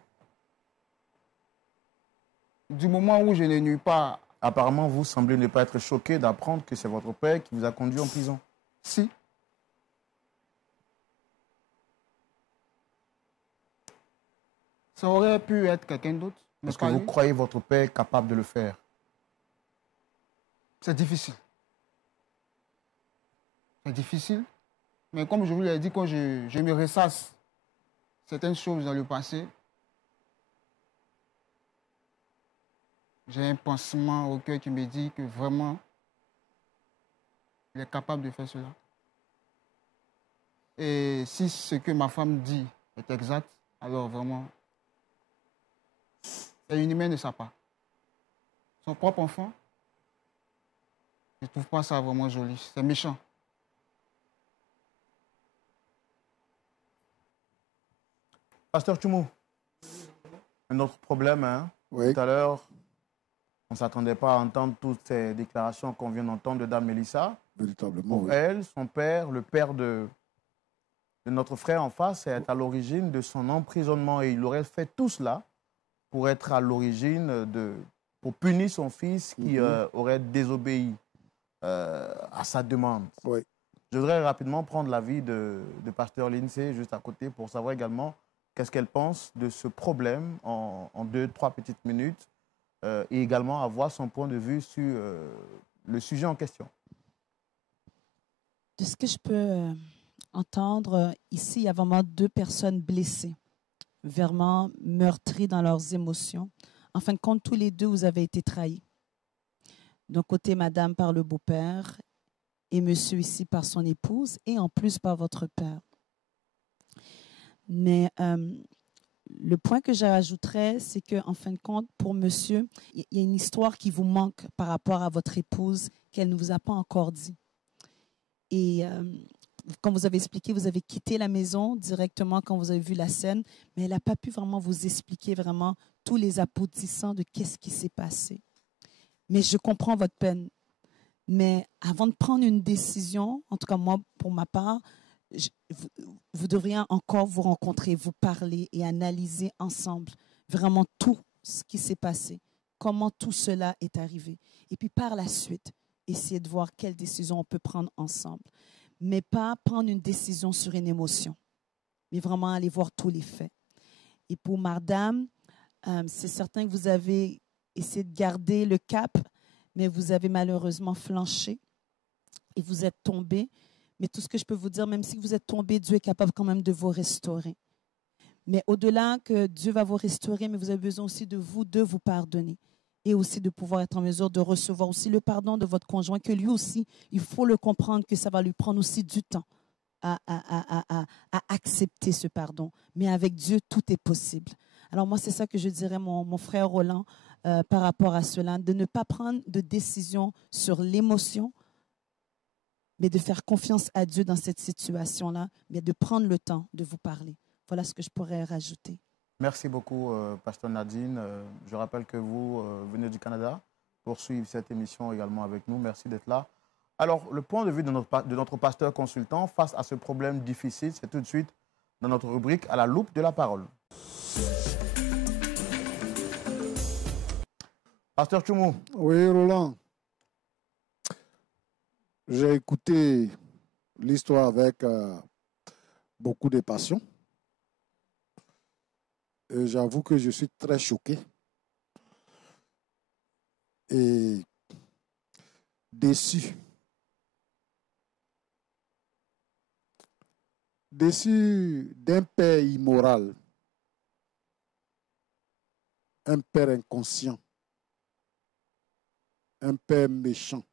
Du moment où je ne nuis pas... Apparemment, vous semblez ne pas être choqué d'apprendre que c'est votre père qui vous a conduit en prison. Si. Ça aurait pu être quelqu'un d'autre. Est-ce que vous croyez votre père capable de le faire? C'est difficile. C'est difficile. Mais comme je vous l'ai dit, quand je me ressasse certaines choses dans le passé, j'ai un pansement au cœur qui me dit que vraiment, il est capable de faire cela. Et si ce que ma femme dit est exact, alors vraiment, c'est inhumain de sa part. Son propre enfant, je ne trouve pas ça vraiment joli. C'est méchant. Pasteur Tchoumou, un autre problème, hein? Oui. Tout à l'heure, on ne s'attendait pas à entendre toutes ces déclarations qu'on vient d'entendre de Dame Mélissa. Véritablement, Pour oui. elle, son père, le père de notre frère en face, est à l'origine de son emprisonnement. Et il aurait fait tout cela pour être à l'origine pour punir son fils qui aurait désobéi à sa demande. Oui. Je voudrais rapidement prendre l'avis de Pasteur Lindsay juste à côté pour savoir également qu'est-ce qu'elle pense de ce problème en 2-3 petites minutes et également avoir son point de vue sur le sujet en question. De ce que je peux entendre, ici, il y a vraiment 2 personnes blessées, vraiment meurtries dans leurs émotions. En fin de compte, tous les 2, vous avez été trahis. D'un côté, madame par le beau-père et monsieur ici par son épouse et en plus par votre père. Mais le point que je rajouterais, c'est qu'en fin de compte, pour monsieur, il y a une histoire qui vous manque par rapport à votre épouse qu'elle ne vous a pas encore dit. Et comme vous avez expliqué, vous avez quitté la maison directement quand vous avez vu la scène, mais elle n'a pas pu vraiment vous expliquer vraiment tous les aboutissants de qu'est-ce qui s'est passé. Mais je comprends votre peine. Mais avant de prendre une décision, en tout cas moi, pour ma part, vous devriez encore vous rencontrer, vous parler et analyser ensemble vraiment tout ce qui s'est passé, comment tout cela est arrivé. Et puis par la suite, essayer de voir quelle décision on peut prendre ensemble. Mais pas prendre une décision sur une émotion, mais vraiment aller voir tous les faits. Et pour madame, c'est certain que vous avez essayé de garder le cap, mais vous avez malheureusement flanché et vous êtes tombé. Mais tout ce que je peux vous dire, même si vous êtes tombé, Dieu est capable quand même de vous restaurer. Mais au-delà que Dieu va vous restaurer, mais vous avez besoin aussi de vous pardonner. Et aussi de pouvoir être en mesure de recevoir aussi le pardon de votre conjoint, que lui aussi, il faut le comprendre que ça va lui prendre aussi du temps à accepter ce pardon. Mais avec Dieu, tout est possible. Alors moi, c'est ça que je dirais, mon frère Roland, par rapport à cela, de ne pas prendre de décision sur l'émotion, mais de faire confiance à Dieu dans cette situation-là, mais de prendre le temps de vous parler. Voilà ce que je pourrais rajouter. Merci beaucoup, Pasteur Nadine. Je rappelle que vous venez du Canada pour suivre cette émission également avec nous. Merci d'être là. Alors, le point de vue de notre pasteur consultant face à ce problème difficile, c'est tout de suite dans notre rubrique « À la loupe de la parole ». Pasteur Tchoumou. Oui, Roland. J'ai écouté l'histoire avec beaucoup de passion. Et j'avoue que je suis très choqué et déçu. Déçu d'un père immoral, un père inconscient, un père méchant.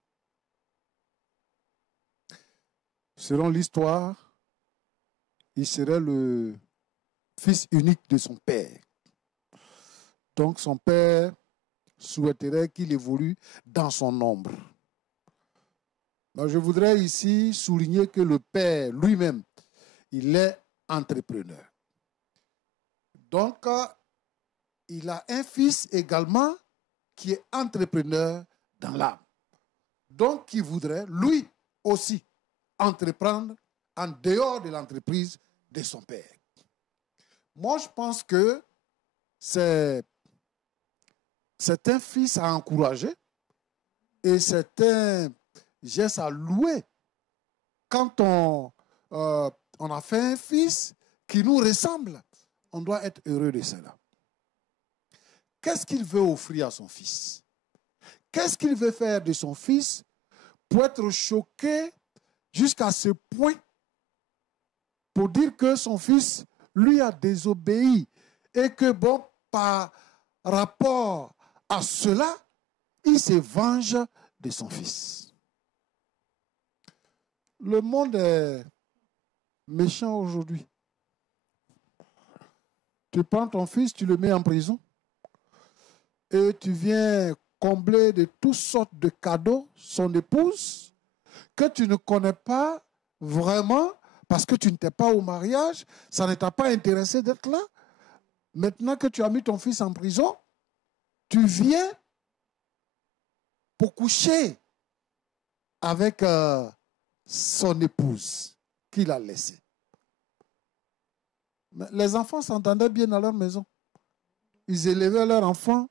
Selon l'histoire, il serait le fils unique de son père. Donc son père souhaiterait qu'il évolue dans son ombre. Donc, je voudrais ici souligner que le père lui-même, il est entrepreneur. Donc, il a un fils également qui est entrepreneur dans l'âme. Donc, il voudrait lui aussi entreprendre en dehors de l'entreprise de son père. Moi, je pense que c'est un fils à encourager et c'est un geste à louer quand on a fait un fils qui nous ressemble. On doit être heureux de cela. Qu'est-ce qu'il veut offrir à son fils? Qu'est-ce qu'il veut faire de son fils pour être choqué jusqu'à ce point pour dire que son fils lui a désobéi et que, bon, par rapport à cela, il se venge de son fils. Le monde est méchant aujourd'hui. Tu prends ton fils, tu le mets en prison et tu viens combler de toutes sortes de cadeaux son épouse que tu ne connais pas vraiment parce que tu n'étais pas au mariage, ça ne t'a pas intéressé d'être là. Maintenant que tu as mis ton fils en prison, tu viens pour coucher avec son épouse qu'il a laissée. Mais les enfants s'entendaient bien à leur maison. Ils élevaient leurs enfants.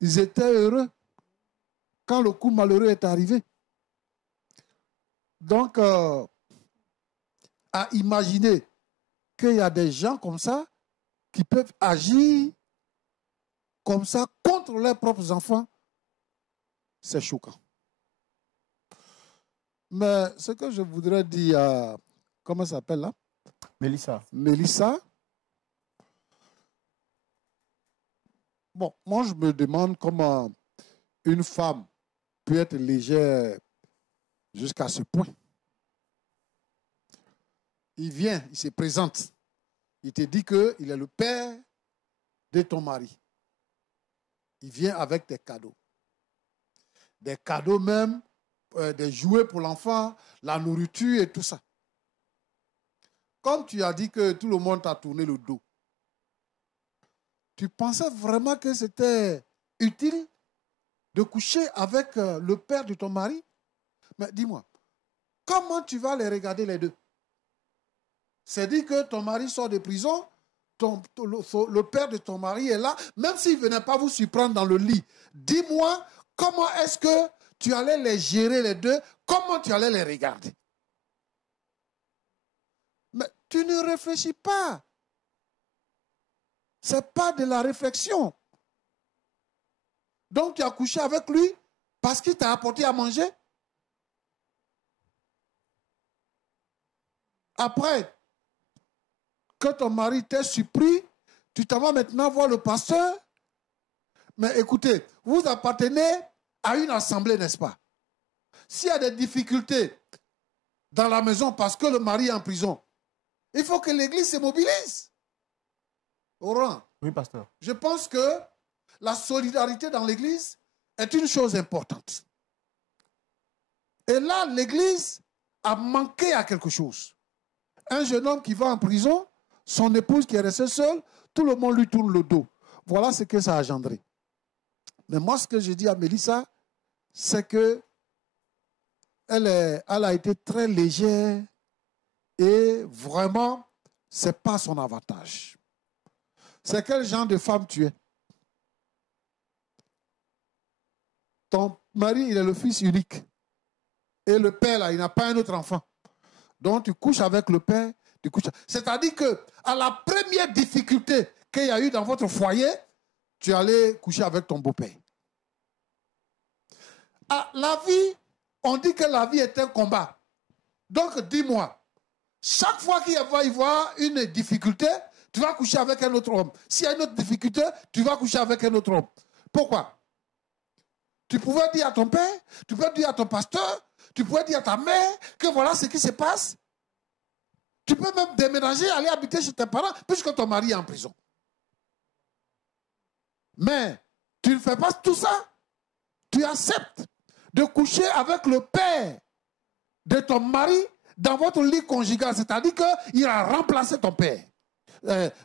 Ils étaient heureux quand le coup malheureux est arrivé. Donc, à imaginer qu'il y a des gens comme ça qui peuvent agir comme ça contre leurs propres enfants, c'est choquant. Mais ce que je voudrais dire à, comment ça s'appelle là? Mélissa. Mélissa. Bon, moi je me demande comment une femme peut être légère jusqu'à ce point. Il vient, il se présente. Il te dit qu'il est le père de ton mari. Il vient avec des cadeaux. Des cadeaux même, des jouets pour l'enfant, la nourriture et tout ça. Comme tu as dit que tout le monde t'a tourné le dos, tu pensais vraiment que c'était utile de coucher avec le père de ton mari? Mais dis-moi, comment tu vas les regarder les deux? C'est dit que ton mari sort de prison, le père de ton mari est là, même s'il ne venait pas vous surprendre dans le lit. Dis-moi, comment est-ce que tu allais les gérer les deux? Comment tu allais les regarder? Mais tu ne réfléchis pas. Ce n'est pas de la réflexion. Donc tu as couché avec lui parce qu'il t'a apporté à manger. Après que ton mari t'ait surpris, tu t'en vas maintenant voir le pasteur. Mais écoutez, vous appartenez à une assemblée, n'est-ce pas? S'il y a des difficultés dans la maison parce que le mari est en prison, il faut que l'église se mobilise. Oran. Oui, pasteur. Je pense que la solidarité dans l'église est une chose importante. Et là, l'église a manqué à quelque chose. Un jeune homme qui va en prison, son épouse qui est restée seule, tout le monde lui tourne le dos. Voilà ce que ça a engendré. Mais moi, ce que je dis à Mélissa, c'est que elle a été très légère et vraiment, ce n'est pas son avantage. C'est quel genre de femme tu es? Ton mari, il est le fils unique. Et le père, là, il n'a pas un autre enfant. Donc, tu couches avec le père, tu couches. C'est-à-dire qu'à la première difficulté qu'il y a eu dans votre foyer, tu allais coucher avec ton beau-père. Ah, la vie, on dit que la vie est un combat. Donc, dis-moi, chaque fois qu'il va y avoir une difficulté, tu vas coucher avec un autre homme. S'il y a une autre difficulté, tu vas coucher avec un autre homme. Pourquoi? Tu pouvais dire à ton père, tu pouvais dire à ton pasteur, tu pouvais dire à ta mère que voilà ce qui se passe. Tu peux même déménager, aller habiter chez tes parents, puisque ton mari est en prison. Mais tu ne fais pas tout ça. Tu acceptes de coucher avec le père de ton mari dans votre lit conjugal. C'est-à-dire qu'il a remplacé ton père.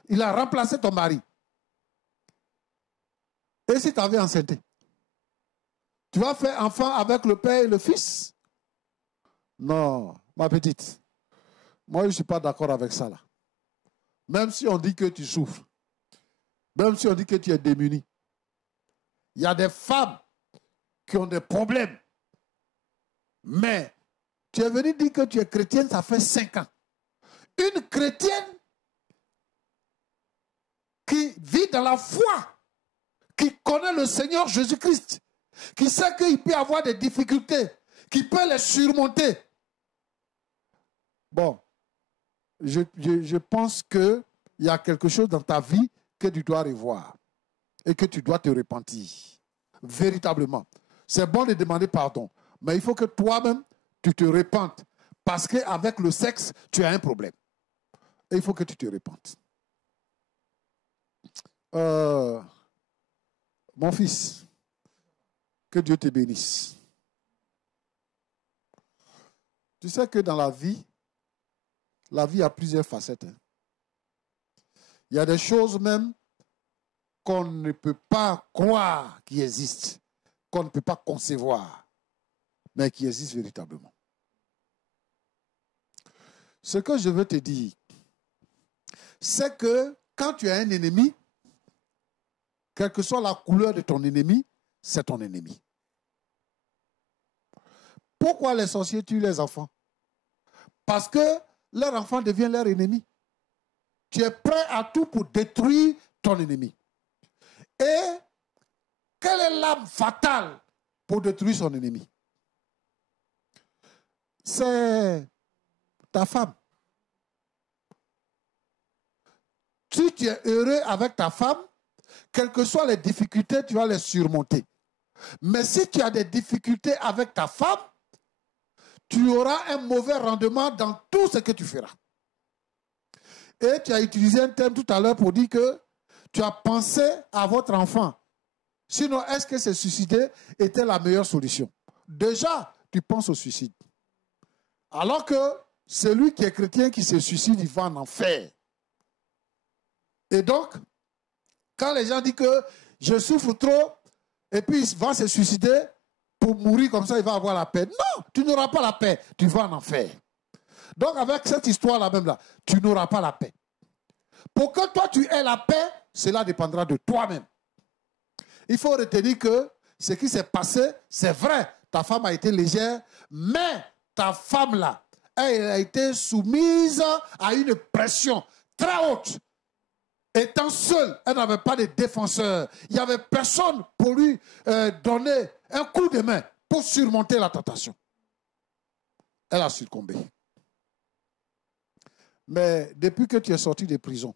Il a remplacé ton mari. Et si tu avais enceinte, tu vas faire enfant avec le père et le fils? Non, Ma petite, moi, je ne suis pas d'accord avec ça, là. Même si on dit que tu souffres, même si on dit que tu es démuni, il y a des femmes qui ont des problèmes. Mais tu es venu dire que tu es chrétienne, ça fait 5 ans. Une chrétienne qui vit dans la foi, qui connaît le Seigneur Jésus-Christ, qui sait qu'il peut avoir des difficultés, qui peut les surmonter. Bon, je pense qu'il y a quelque chose dans ta vie que tu dois revoir et que tu dois te repentir. Véritablement. C'est bon de demander pardon, mais il faut que toi-même, tu te repentes. Parce qu'avec le sexe, tu as un problème. Et il faut que tu te repentes. Mon fils, que Dieu te bénisse. Tu sais que dans la vie a plusieurs facettes. Hein. Il y a des choses même qu'on ne peut pas croire qui existent, qu'on ne peut pas concevoir, mais qui existent véritablement. Ce que je veux te dire, c'est que quand tu as un ennemi, quelle que soit la couleur de ton ennemi, c'est ton ennemi. Pourquoi les sorciers tuent les enfants? Parce que leur enfant devient leur ennemi. Tu es prêt à tout pour détruire ton ennemi. Et quelle est l'arme fatale pour détruire son ennemi? C'est ta femme. Si tu es heureux avec ta femme, quelles que soient les difficultés, tu vas les surmonter. Mais si tu as des difficultés avec ta femme, tu auras un mauvais rendement dans tout ce que tu feras. Et tu as utilisé un terme tout à l'heure pour dire que tu as pensé à votre enfant. Sinon, est-ce que se suicider était la meilleure solution? Déjà, tu penses au suicide. Alors que celui qui est chrétien qui se suicide, il va en enfer. Et donc, quand les gens disent que je souffre trop, et puis il va se suicider pour mourir comme ça, il va avoir la paix. Non, tu n'auras pas la paix, tu vas en enfer. Donc avec cette histoire-là même là, tu n'auras pas la paix. Pour que toi tu aies la paix, cela dépendra de toi-même. Il faut retenir que ce qui s'est passé, c'est vrai, ta femme a été légère, mais ta femme là, elle a été soumise à une pression très haute. Étant seule, elle n'avait pas de défenseur. Il n'y avait personne pour lui donner un coup de main pour surmonter la tentation. Elle a succombé. Mais depuis que tu es sorti de prison,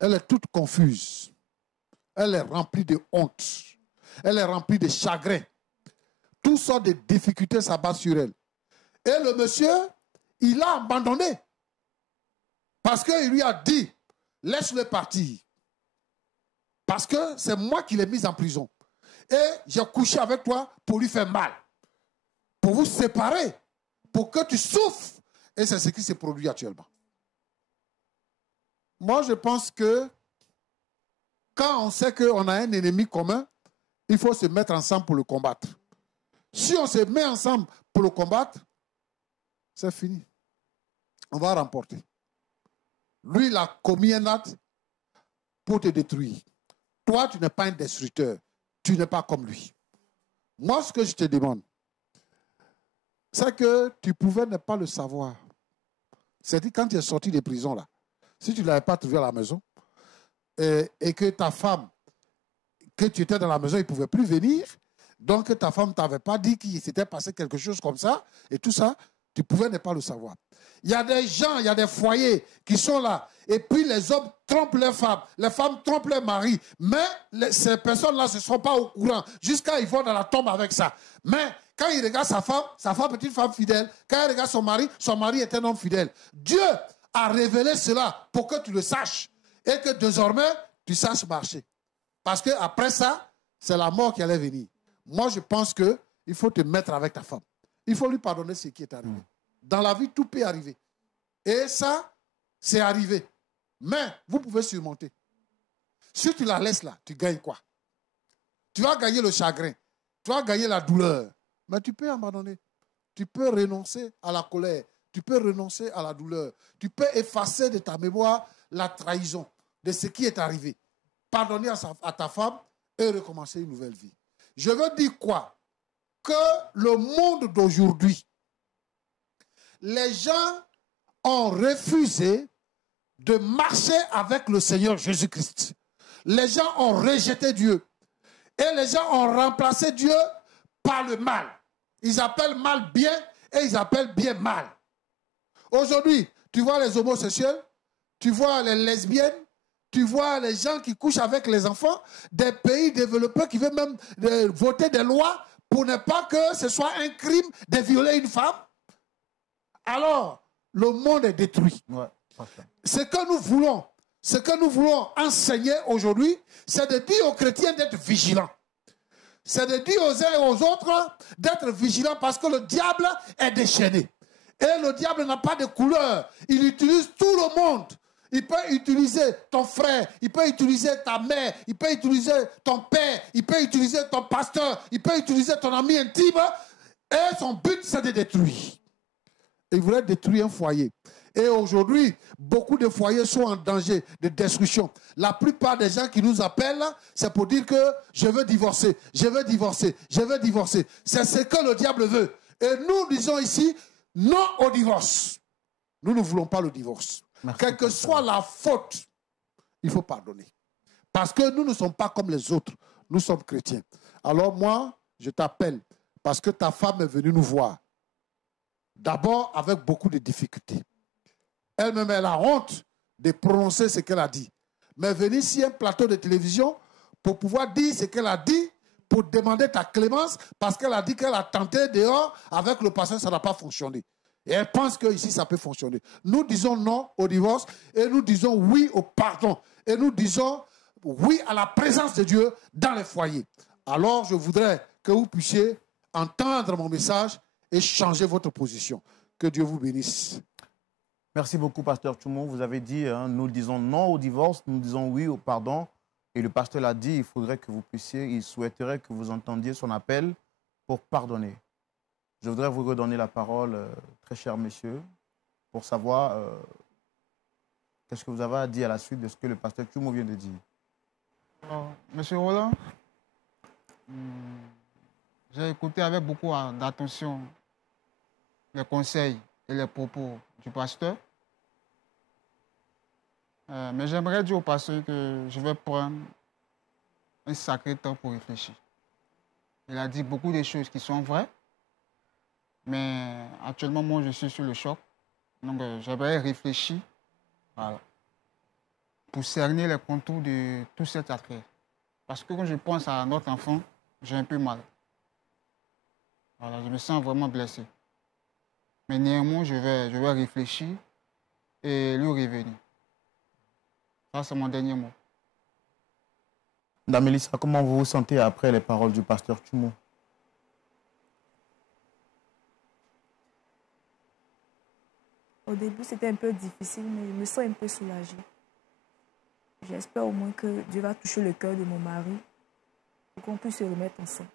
elle est toute confuse. Elle est remplie de honte. Elle est remplie de chagrin. Toutes sortes de difficultés s'abattent sur elle. Et le monsieur, il l'a abandonné. Parce qu'il lui a dit, laisse-le partir. Parce que c'est moi qui l'ai mis en prison. Et j'ai couché avec toi pour lui faire mal. Pour vous séparer. Pour que tu souffres. Et c'est ce qui se produit actuellement. Moi, je pense que quand on sait qu'on a un ennemi commun, il faut se mettre ensemble pour le combattre. Si on se met ensemble pour le combattre, c'est fini. On va remporter. Lui, il a commis un acte pour te détruire. Toi, tu n'es pas un destructeur. Tu n'es pas comme lui. Moi, ce que je te demande, c'est que tu pouvais ne pas le savoir. C'est-à-dire quand tu es sorti de prison, là, si tu ne l'avais pas trouvé à la maison, et que ta femme, que tu étais dans la maison, il ne pouvait plus venir, donc ta femme ne t'avait pas dit qu'il s'était passé quelque chose comme ça, et tout ça, tu pouvais ne pas le savoir. Il y a des gens, il y a des foyers qui sont là, et puis les hommes trompent leurs femmes, les femmes trompent leurs maris, mais ces personnes-là ne sont pas au courant, jusqu'à ils vont dans la tombe avec ça. Mais quand il regarde sa femme est une femme fidèle, quand il regarde son mari est un homme fidèle. Dieu a révélé cela pour que tu le saches, et que désormais, tu saches marcher. Parce qu'après ça, c'est la mort qui allait venir. Moi, je pense qu'il faut te mettre avec ta femme. Il faut lui pardonner ce qui est arrivé. Dans la vie, tout peut arriver. Et ça, c'est arrivé. Mais vous pouvez surmonter. Si tu la laisses là, tu gagnes quoi? Tu vas gagner le chagrin. Tu vas gagner la douleur. Mais tu peux abandonner. tu peux renoncer à la colère, tu peux renoncer à la douleur, tu peux effacer de ta mémoire la trahison de ce qui est arrivé. Pardonner à ta femme et recommencer une nouvelle vie. Je veux dire quoi? Que le monde d'aujourd'hui, les gens ont refusé de marcher avec le Seigneur Jésus-Christ. Les gens ont rejeté Dieu. Et les gens ont remplacé Dieu par le mal. Ils appellent mal bien et ils appellent bien mal. Aujourd'hui, tu vois les homosexuels, tu vois les lesbiennes, tu vois les gens qui couchent avec les enfants, des pays développés qui veulent même voter des lois pour ne pas que ce soit un crime de violer une femme. Alors, le monde est détruit. Ouais. Ce que nous voulons enseigner aujourd'hui, c'est de dire aux chrétiens d'être vigilants. C'est de dire aux uns et aux autres d'être vigilants parce que le diable est déchaîné. Et le diable n'a pas de couleur. Il utilise tout le monde. Il peut utiliser ton frère, il peut utiliser ta mère, il peut utiliser ton père, il peut utiliser ton pasteur, il peut utiliser ton ami intime. Et son but, c'est de détruire. Il voulait détruire un foyer. Et aujourd'hui, beaucoup de foyers sont en danger de destruction. La plupart des gens qui nous appellent, c'est pour dire que je veux divorcer, je veux divorcer, je veux divorcer. C'est ce que le diable veut. Et nous disons ici, non au divorce. Nous ne voulons pas le divorce. Merci. Quelle que soit la faute, il faut pardonner. Parce que nous ne sommes pas comme les autres. Nous sommes chrétiens. Alors moi, je t'appelle parce que ta femme est venue nous voir. D'abord avec beaucoup de difficultés. Elle-même, elle a honte de prononcer ce qu'elle a dit. Mais venir sur un plateau de télévision pour pouvoir dire ce qu'elle a dit, pour demander ta clémence, parce qu'elle a dit qu'elle a tenté dehors avec le pasteur, ça n'a pas fonctionné. Et elle pense qu'ici, ça peut fonctionner. Nous disons non au divorce et nous disons oui au pardon. Et nous disons oui à la présence de Dieu dans les foyers. Alors, je voudrais que vous puissiez entendre mon message et changer votre position. Que Dieu vous bénisse. Merci beaucoup, pasteur Tchoumo. Vous avez dit, nous disons non au divorce, nous disons oui au pardon. Et le pasteur l'a dit, il faudrait que vous puissiez, il souhaiterait que vous entendiez son appel pour pardonner. Je voudrais vous redonner la parole, très cher monsieur, pour savoir qu'est-ce que vous avez à dire à la suite de ce que le pasteur Tchoumo vient de dire. Alors, monsieur Roland, j'ai écouté avec beaucoup d'attention les conseils et les propos du pasteur. Mais j'aimerais dire au pasteur que je vais prendre un sacré temps pour réfléchir. Il a dit beaucoup de choses qui sont vraies, mais actuellement, moi, je suis sur le choc. Donc, j'aimerais réfléchir, voilà, pour cerner les contours de toute cette affaire. Parce que quand je pense à notre enfant, j'ai un peu mal. Voilà, je me sens vraiment blessé. Mais néanmoins, je vais réfléchir et lui revenir. Ça, c'est mon dernier mot. Madame Mélissa, comment vous vous sentez après les paroles du pasteur Tchoumo? Au début, c'était un peu difficile, mais je me sens un peu soulagée. J'espère au moins que Dieu va toucher le cœur de mon mari pour qu'on puisse se remettre ensemble.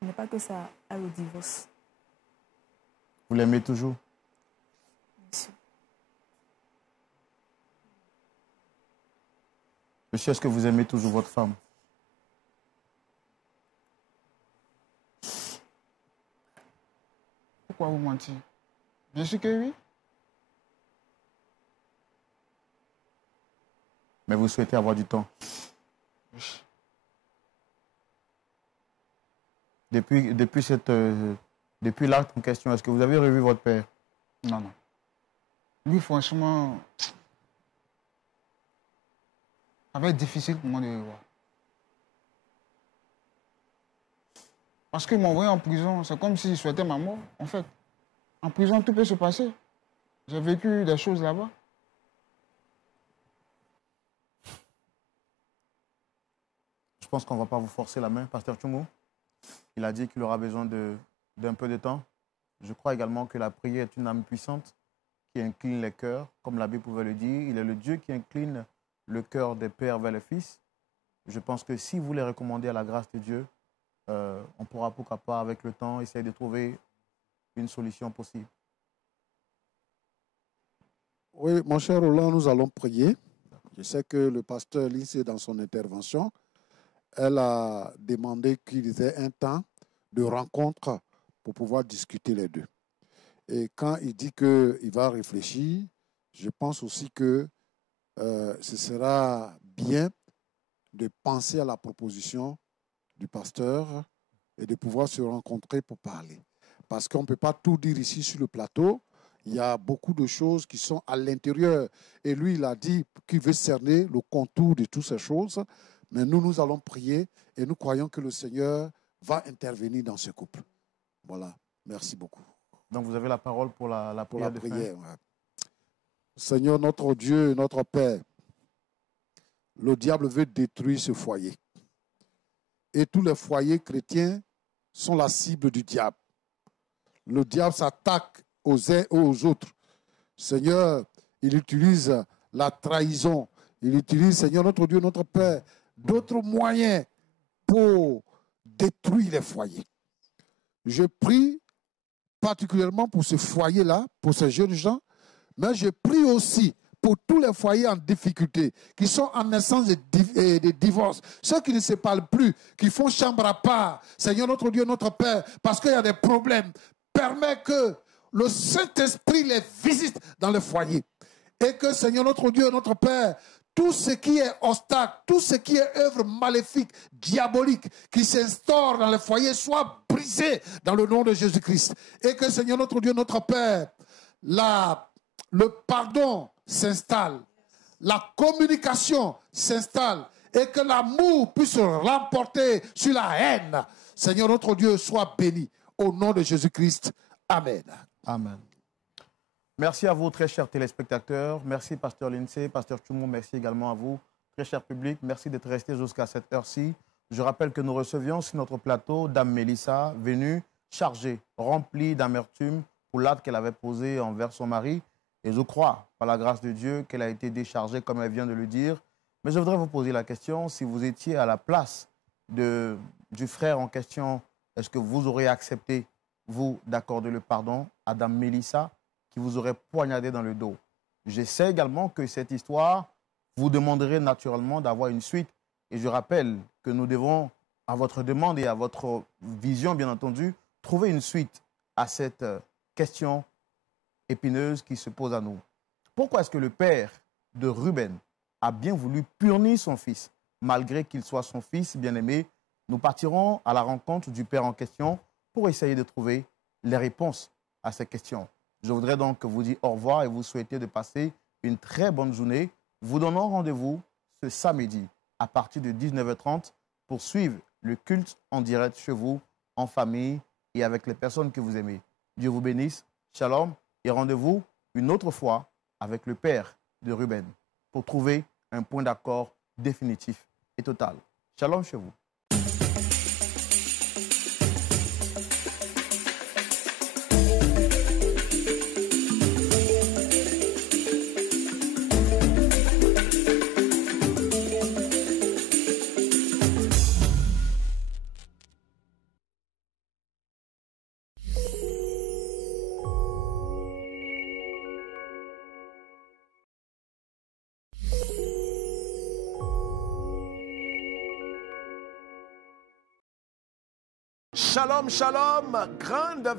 Ce n'est pas que ça aille au divorce. Vous l'aimez toujours? Bien sûr. Monsieur, est-ce que vous aimez toujours votre femme? Pourquoi vous mentir? Bien sûr que oui. Mais vous souhaitez avoir du temps? Oui. Depuis l'acte en question, est-ce que vous avez revu votre père? Non, non. Lui, franchement, ça va être difficile pour moi de le voir. Parce que m'envoyer en prison, c'est comme s'il souhaitait ma mort, en fait. En prison, tout peut se passer. J'ai vécu des choses là-bas. Je pense qu'on ne va pas vous forcer la main, pasteur Tchoumo. Il a dit qu'il aura besoin d'un peu de temps. Je crois également que la prière est une âme puissante qui incline les cœurs, comme l'abbé pouvait le dire. Il est le Dieu qui incline le cœur des pères vers les fils. Je pense que si vous les recommandez à la grâce de Dieu, on pourra pourquoi pas, avec le temps, essayer de trouver une solution possible? Oui, mon cher Roland, nous allons prier. Je sais que le pasteur Lindsay, dans son intervention, elle a demandé qu'il y ait un temps de rencontre pour pouvoir discuter les deux. Et quand il dit qu'il va réfléchir, je pense aussi que ce sera bien de penser à la proposition du pasteur et de pouvoir se rencontrer pour parler. Parce qu'on ne peut pas tout dire ici sur le plateau. Il y a beaucoup de choses qui sont à l'intérieur. Et lui, il a dit qu'il veut cerner le contour de toutes ces choses. Mais nous allons prier et nous croyons que le Seigneur va intervenir dans ce couple. Voilà. Merci beaucoup. Donc, vous avez la parole pour la prière de fin. Ouais. Seigneur, notre Dieu, notre Père, le diable veut détruire ce foyer. Et tous les foyers chrétiens sont la cible du diable. Le diable s'attaque aux uns et aux autres. Seigneur, il utilise la trahison. Il utilise, Seigneur, notre Dieu, notre Père, d'autres moyens pour détruire les foyers. Je prie particulièrement pour ce foyer-là, pour ces jeunes gens, mais je prie aussi pour tous les foyers en difficulté, qui sont en naissance de divorce, ceux qui ne se parlent plus, qui font chambre à part. Seigneur, notre Dieu, notre Père, parce qu'il y a des problèmes, permets que le Saint-Esprit les visite dans le foyer. Et que, Seigneur, notre Dieu, notre Père, tout ce qui est obstacle, tout ce qui est œuvre maléfique, diabolique, qui s'instaure dans le foyer, soit brisé dans le nom de Jésus-Christ. Et que, Seigneur, notre Dieu, notre Père, le pardon s'installe, la communication s'installe, et que l'amour puisse remporter sur la haine. Seigneur, notre Dieu, sois béni. Au nom de Jésus-Christ. Amen. Amen. Merci à vous, très chers téléspectateurs. Merci, pasteur Lindsay, pasteur Tchoumou. Merci également à vous, très cher public. Merci d'être resté jusqu'à cette heure-ci. Je rappelle que nous recevions sur notre plateau Dame Mélissa, venue chargée, remplie d'amertume pour l'acte qu'elle avait posé envers son mari. Et je crois, par la grâce de Dieu, qu'elle a été déchargée, comme elle vient de le dire. Mais je voudrais vous poser la question, si vous étiez à la place du frère en question, est-ce que vous auriez accepté, vous, d'accorder le pardon à Dame Mélissa, qui vous aurait poignardé dans le dos? Je sais également que cette histoire vous demanderait naturellement d'avoir une suite. Et je rappelle que nous devons, à votre demande et à votre vision, bien entendu, trouver une suite à cette question épineuse qui se pose à nous. Pourquoi est-ce que le père de Ruben a bien voulu punir son fils, malgré qu'il soit son fils bien-aimé? Nous partirons à la rencontre du père en question pour essayer de trouver les réponses à ces questions. Je voudrais donc vous dire au revoir et vous souhaiter de passer une très bonne journée. Vous donnons rendez-vous ce samedi à partir de 19h30 pour suivre le culte en direct chez vous, en famille et avec les personnes que vous aimez. Dieu vous bénisse. Shalom et rendez-vous une autre fois avec le père de Ruben pour trouver un point d'accord définitif et total. Shalom chez vous. Shalom, shalom, grande